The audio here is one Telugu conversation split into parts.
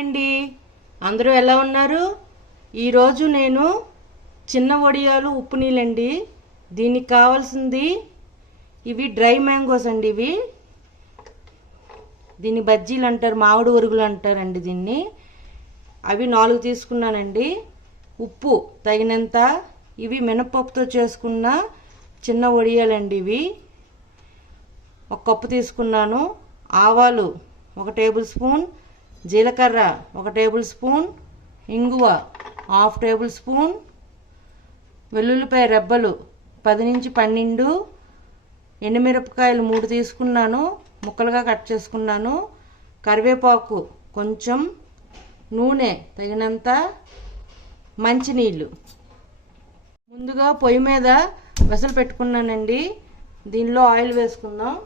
అండి, అందరూ ఎలా ఉన్నారు? ఈరోజు నేను చిన్న వడియాలు ఉప్పు నీళ్ళండి. దీనికి కావాల్సింది ఇవి డ్రై మ్యాంగోస్ అండి. ఇవి దీన్ని బజ్జీలు అంటారు, మామిడి ఒరుగులు అంటారండి దీన్ని. అవి 4 తీసుకున్నానండి. ఉప్పు తగినంత. ఇవి మినపప్పుతో చేసుకున్న చిన్న వడియాలండి. ఇవి 1 కప్పు తీసుకున్నాను. ఆవాలు 1 టేబుల్ స్పూన్, జీలకర్ర 1 టేబుల్ స్పూన్, ఇంగువ 1/2 టేబుల్ స్పూన్, వెల్లుల్లిపాయ రెబ్బలు 10 నుంచి 12, ఎండుమిరపకాయలు 3 తీసుకున్నాను, ముక్కలుగా కట్ చేసుకున్నాను, కరివేపాకు కొంచెం, నూనె తగినంత, మంచినీళ్ళు. ముందుగా పొయ్యి మీద వెసలు పెట్టుకున్నానండి. దీనిలో ఆయిల్ వేసుకుందాం.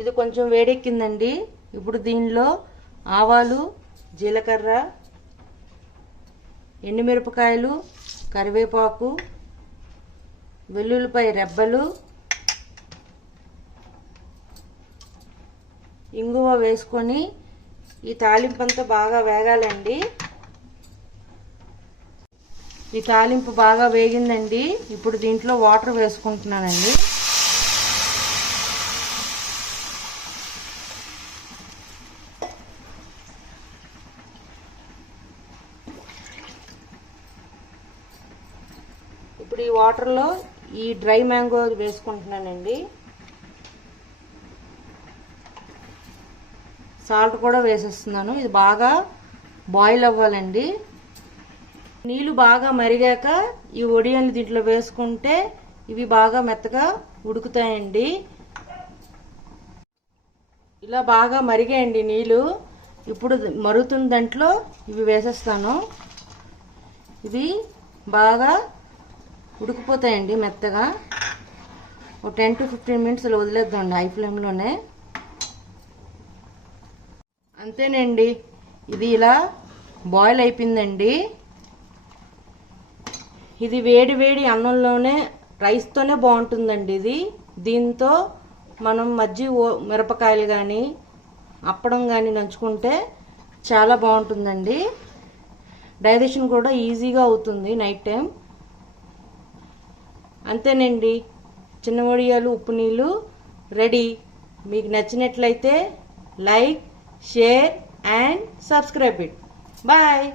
ఇది కొంచెం వేడెక్కిందండి. ఇప్పుడు దీనిలో ఆవాలు, జీలకర్ర, ఎండుమిరపకాయలు, కరివేపాకు, వెల్లుల్లిపాయ రెబ్బలు, ఇంగువ వేసుకొని ఈ తాలింపంతా బాగా వేగాలండి. ఈ తాలింపు బాగా వేగిందండి. ఇప్పుడు దీంట్లో వాటర్ వేసుకుంటున్నానండి. ఇప్పుడు ఈ వాటర్లో ఈ డ్రై మ్యాంగో వేసుకుంటున్నానండి. సాల్ట్ కూడా వేసేస్తున్నాను. ఇది బాగా బాయిల్ అవ్వాలండి. నీళ్ళు బాగా మరిగాక ఈ వడియాలు దీంట్లో వేసుకుంటే ఇవి బాగా మెత్తగా ఉడుకుతాయండి. ఇలా బాగా మరిగాయండి నీళ్ళు. ఇప్పుడు మరుగుతున్న దాంట్లో ఇవి వేసేస్తాను. ఇవి బాగా ఉడికిపోతాయండి మెత్తగా. ఒక 10 to 15 మినిట్స్ వదిలేద్దామండి హై ఫ్లేమ్లోనే. అంతేనండి, ఇది ఇలా బాయిల్ అయిపోయిందండి. ఇది వేడి వేడి అన్నంలోనే, రైస్తోనే బాగుంటుందండి ఇది. దీంతో మనం మిరపకాయలు కానీ అప్పడం కానీ నంచుకుంటే చాలా బాగుంటుందండి. డైజెషన్ కూడా ఈజీగా అవుతుంది నైట్ టైం. అంతేనండి, చిన్న వడియాలు ఉప్పు నీళ్ళు రెడీ. మీకు నచ్చినట్లయితే like, share and subscribe it. Bye.